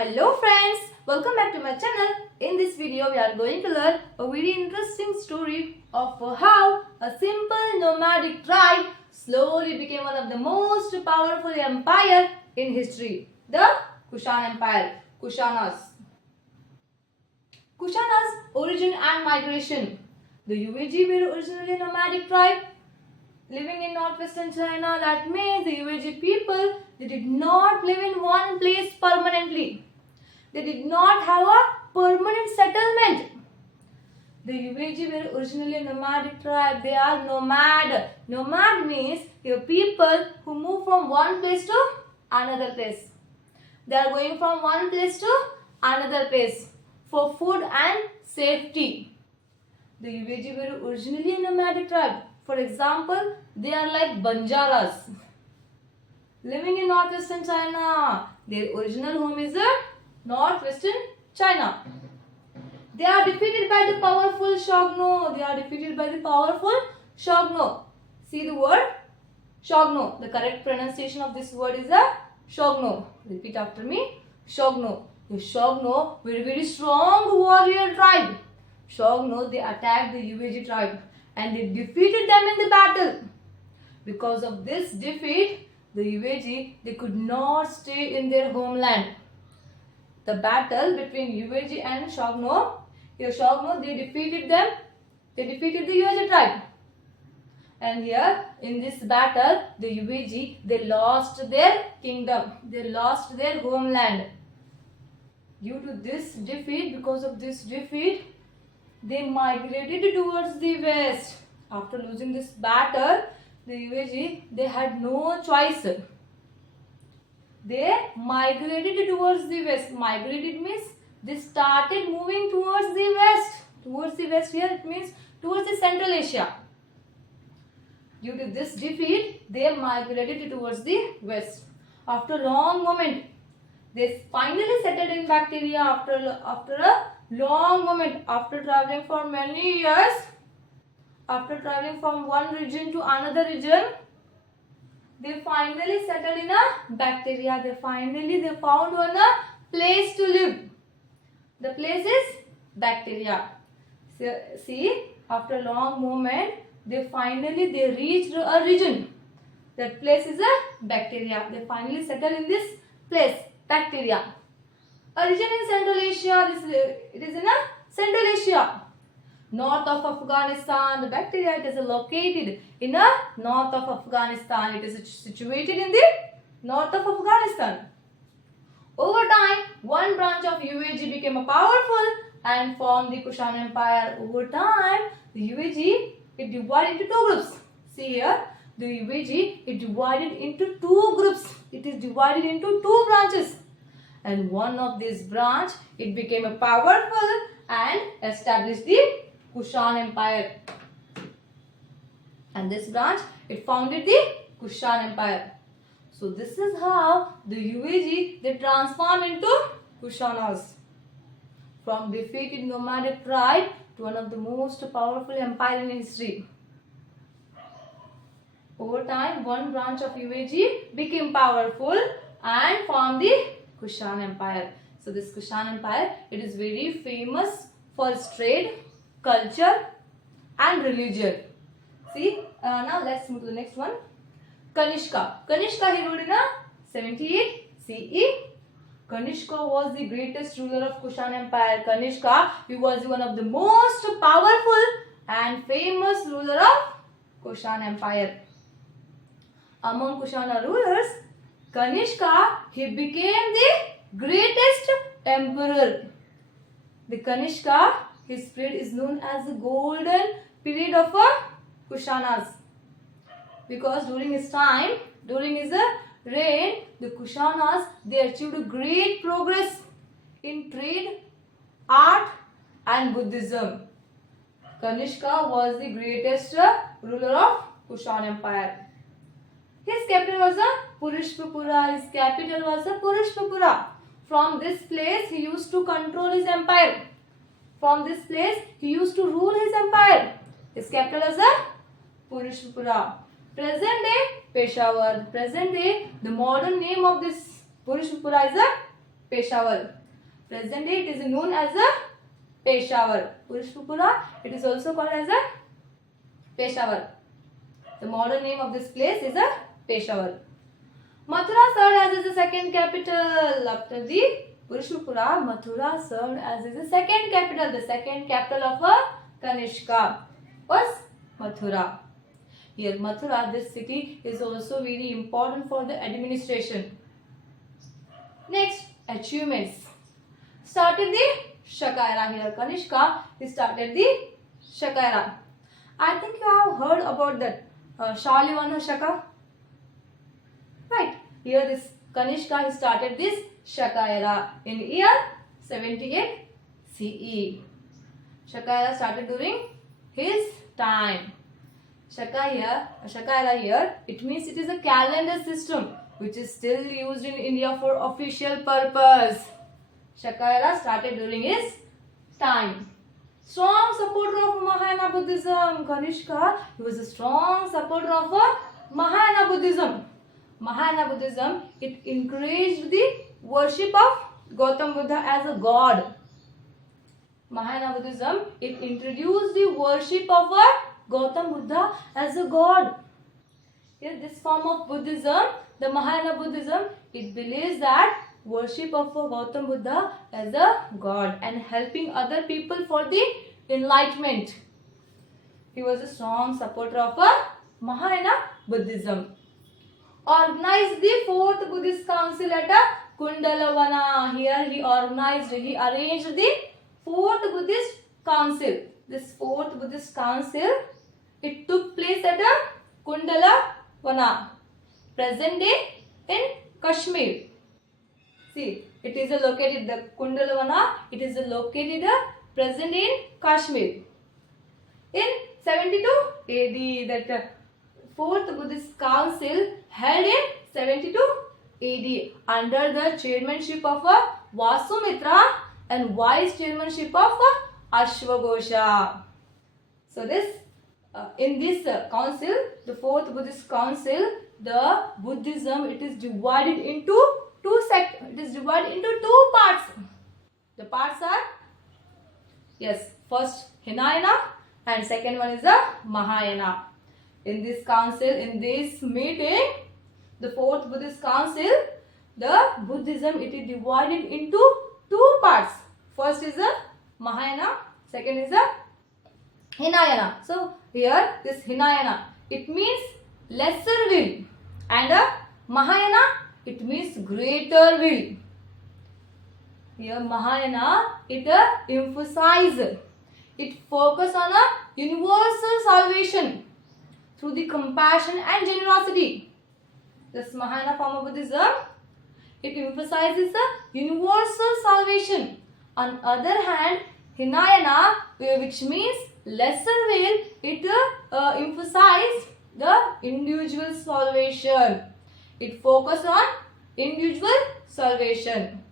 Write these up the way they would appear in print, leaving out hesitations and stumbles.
Hello friends, welcome back to my channel. In this video we are going to learn a very interesting story of how a simple nomadic tribe slowly became one of the most powerful empire in history, the Kushan Empire, Kushanas. Kushanas' origin and migration. The UAG were originally a nomadic tribe living in northwestern China. That means the UAG people, they did not live in one place permanently. They did not have a permanent settlement. The UAG were originally a nomadic tribe. They are nomad. Nomad means your people who move from one place to another place. They are going from one place to another place for food and safety. The UAG were originally a nomadic tribe. For example, they are like Banjaras living in northwestern China. Their original home is northwestern China. They are defeated by the powerful Shogno. They are defeated by the powerful Shogno. See the word Shogno. The correct pronunciation of this word is a Shogno. Repeat after me. Shogno. The Shogno were a very strong warrior tribe. Shogno, they attacked the UAG tribe and they defeated them in the battle. Because of this defeat, the UAG, they could not stay in their homeland. The battle between UAG and Shogno, here Shogno, they defeated them. They defeated the UAG tribe. And here in this battle, the UAG, they lost their kingdom. They lost their homeland. Due to this defeat, because of this defeat, they migrated towards the west. After losing this battle, the UAG, they had no choice. They migrated towards the west. Migrated means they started moving towards the west. Towards the west here it means towards the Central Asia. Due to this defeat, they migrated towards the west. After a long moment, they finally settled in Bactria after a long moment. After traveling for many years, after traveling from one region to another region, they finally settled in a Bactria. They found one place to live. The place is Bactria. So, see, after a long moment, they reached a region. That place is a Bactria. They finally settled in this place, Bactria. A region in Central Asia. It is in a Central Asia. North of Afghanistan. The Bactria, it is located in the north of Afghanistan. It is situated in the north of Afghanistan. Over time, one branch of UAG became powerful and formed the Kushan Empire. Over time, the UAG, it divided into two groups. See here, the UAG, it divided into two groups. It is divided into two branches. And one of this branch, it became powerful and established the Kushan Empire. And this branch, it founded the Kushan Empire. So this is how the UAG, they transformed into Kushanas. From defeated nomadic tribe to one of the most powerful empire in history. Over time, one branch of UAG became powerful and formed the Kushan Empire. So this Kushan Empire, it is very famous for its trade, culture and religion. See, now let's move to the next one. Kanishka. Kanishka, he ruled in 78 CE. Kanishka was the greatest ruler of Kushan Empire. Kanishka, he was one of the most powerful and famous ruler of Kushan Empire. Among Kushana rulers, Kanishka, he became the greatest emperor. The Kanishka, his period is known as the golden period of Kushanas. Because during his time, during his reign, the Kushanas, they achieved great progress in trade, art and Buddhism. Kanishka was the greatest ruler of Kushan Empire. His capital was Purushpapura. His capital was Purushpapura. From this place, he used to control his empire. From this place, he used to rule his empire. His capital was Purushpapura. Present day Peshawar. Present day, the modern name of this Purushpapura is Peshawar. Present day it is known as a Peshawar. Purushpura, it is also called as a Peshawar. The modern name of this place is a Peshawar. Mathura served as the second capital after the Purushpura. Mathura served as the second capital. The second capital of a Kanishka was Mathura. Here Mathura, this city is also very important for the administration. Next, achievements. Started the Shaka. Here Kanishka started the Shaka. I think you have heard about that Shalivana Shaka. Right. Here this Kanishka started this Shaka era in year 78 CE. Shaka era started during his time. Shaka era here, it means it is a calendar system which is still used in India for official purpose. Shaka era started during his time. Strong supporter of Mahayana Buddhism. Kanishka, he was a strong supporter of Mahayana Buddhism. Mahayana Buddhism, it encouraged the worship of Gautam Buddha as a god. Mahayana Buddhism, it introduced the worship of Gautam Buddha as a god. Here, this form of Buddhism, the Mahayana Buddhism, it believes that worship of Gautam Buddha as a god and helping other people for the enlightenment. He was a strong supporter of Mahayana Buddhism. Organized the 4th Buddhist Council at Kundalavana. Here he arranged the 4th Buddhist Council. This 4th Buddhist Council, it took place at Kundalavana, present day in Kashmir. See, it is located, the Kundalavana, it is located present in Kashmir. In 72 AD, that 4th Buddhist Council held in 72 AD under the chairmanship of Vasumitra and vice chairmanship of Ashwagosha. So this in this council, the 4th Buddhist Council, the Buddhism, it is divided into two sects. It is divided into two parts. The parts are, yes, first Hinayana and second one is the Mahayana. In this council, in this meeting, the 4th Buddhist Council, the Buddhism, it is divided into two parts. First is the Mahayana, second is the Hinayana. So here this Hinayana, it means lesser will, and Mahayana, it means greater will. Here Mahayana, it emphasizes, it focuses on a universal salvation through the compassion and generosity. This Mahayana form of Buddhism, it emphasizes the universal salvation. On other hand, Hinayana, which means lesser will, it emphasizes the individual salvation. It focuses on individual salvation.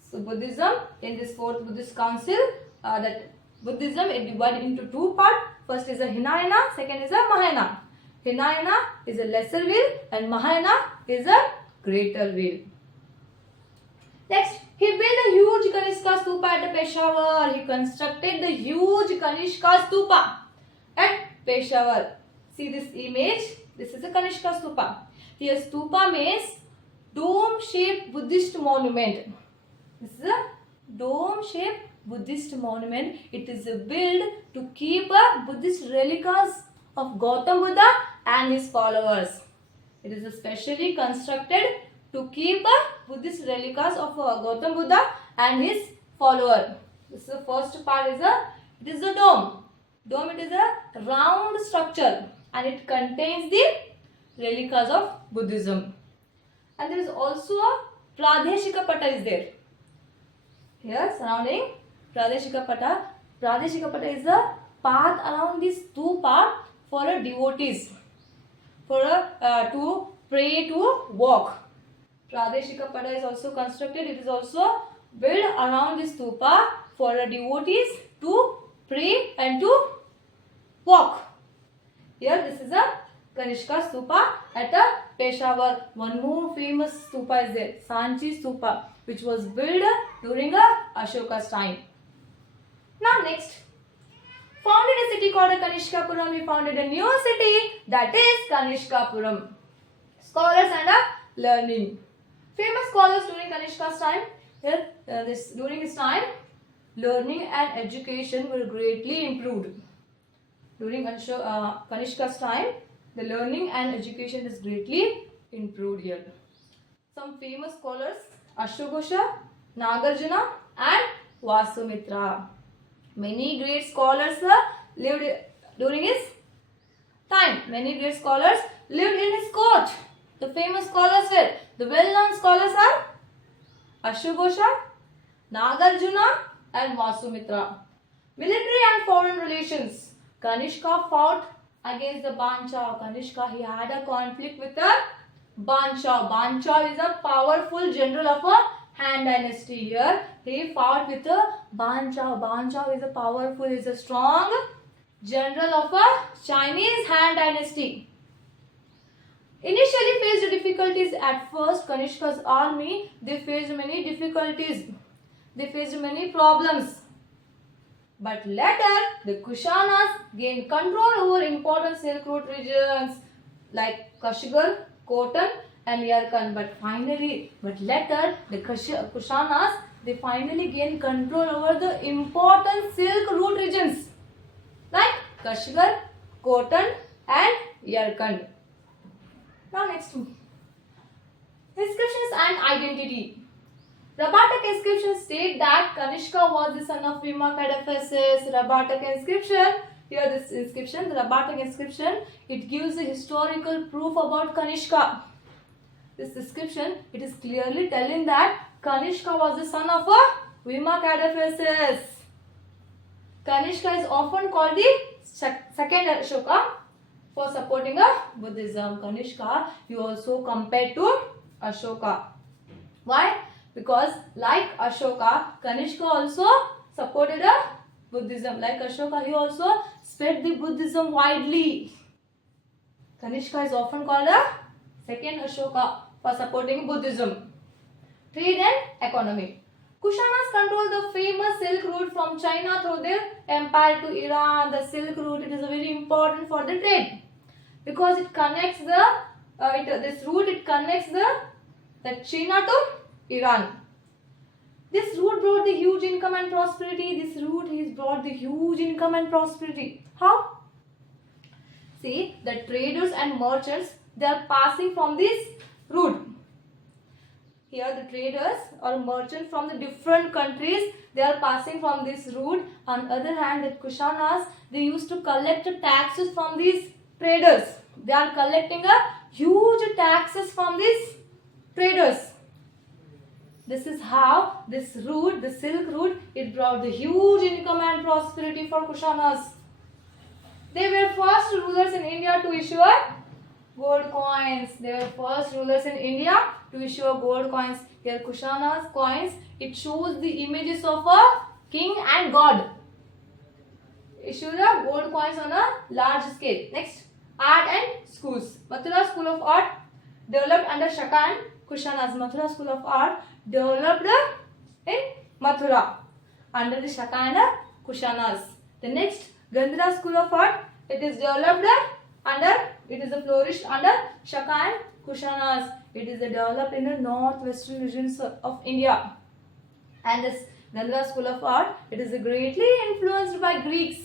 So Buddhism, in this 4th Buddhist Council, that Buddhism is divided into two parts. First is a Hinayana, second is a Mahayana. Hinayana is a lesser will and Mahayana is a greater will. Next, he built a huge Kanishka Stupa at Peshawar. He constructed the huge Kanishka Stupa at Peshawar. See this image? This is a Kanishka Stupa. Here Stupa means dome-shaped Buddhist monument. This is a dome-shaped Buddhist monument. It is built to keep Buddhist relics of Gautam Buddha and his followers. It is specially constructed to keep Buddhist relics of Gautam Buddha and his follower. This is the first part is it is a dome. Dome, it is a round structure and it contains the relics of Buddhism. And there is also a Pradeshika Pata is there. Here surrounding Pradeshika Pata. Pradeshika Pata is a path around this stupa for devotees, for to pray, to walk. Pradeshika Pata is also constructed. It is also built around this stupa for devotees to pray and to walk. Here this is a Kanishka Stupa at Peshawar. One more famous stupa is there, Sanchi Stupa. which was built during Ashoka's time. Now next, founded a city called Kanishkapuram. He founded a new city, that is Kanishkapuram. Scholars and learning. Famous scholars during Kanishka's time. Here, during his time, learning and education were greatly improved. During Kanishka's time, the learning and education is greatly improved here. Some famous scholars: Ashwagosha, Nagarjuna, and Vasumitra. Many great scholars lived during his time. Many great scholars lived in his court. The famous scholars were, the well-known scholars are Ashwagosha, Nagarjuna, and Vasumitra. Military and foreign relations. Kanishka fought against the Bancha. Kanishka, he had a conflict with the Bancha. Bancha is a powerful general of a Han dynasty. Here he fought with the Bancha. Bancha is a powerful, is a strong general of a Chinese Han dynasty. Initially faced difficulties at first. Kanishka's army, they faced many difficulties. They faced many problems. But later, the Kushanas gained control over important Silk Route regions like Kashgar, Khotan, and Yarkand. But later, the Kushanas, they finally gained control over the important Silk Route regions like Kashgar, Khotan, and Yarkand. Now next, inscriptions and identity. Rabatak inscriptions state that Kanishka was the son of Bhima Kadaphases. Rabatak inscription, here this inscription, the Rabatak inscription, it gives a historical proof about Kanishka. This inscription, it is clearly telling that Kanishka was the son of Bhima Kadaphases. Kanishka is often called the second Ashoka for supporting Buddhism. Kanishka, he also compared to Ashoka. Why? Because like Ashoka, Kanishka also supported Buddhism. Like Ashoka, he also spread the Buddhism widely. Kanishka is often called a second Ashoka for supporting Buddhism. Trade and economy. Kushanas controlled the famous Silk Route from China through their empire to Iran. The Silk Route, it is very important for the trade because it connects this route, it connects the China to Iran. This route brought the huge income and prosperity. This route has brought the huge income and prosperity. How? See, the traders and merchants, they are passing from this route. Here the traders or merchants from the different countries, they are passing from this route. On the other hand, the Kushanas, they used to collect taxes from these traders. They are collecting a huge taxes from these traders. This is how this route, the Silk Route, it brought the huge income and prosperity for Kushanas. They were first rulers in India to issue gold coins. They were first rulers in India to issue gold coins. Here Kushana's coins, it shows the images of a king and god. Issue the gold coins on a large scale. Next, art and schools. Mathura School of Art developed under Shaka and Kushanas. Mathura School of Art developed in Mathura under the Shaka and Kushanas. The next, Gandhara School of Art, it is developed it is flourished under Shaka and Kushanas. It is developed in the northwestern regions of India. And this Gandhara School of Art, it is greatly influenced by Greeks.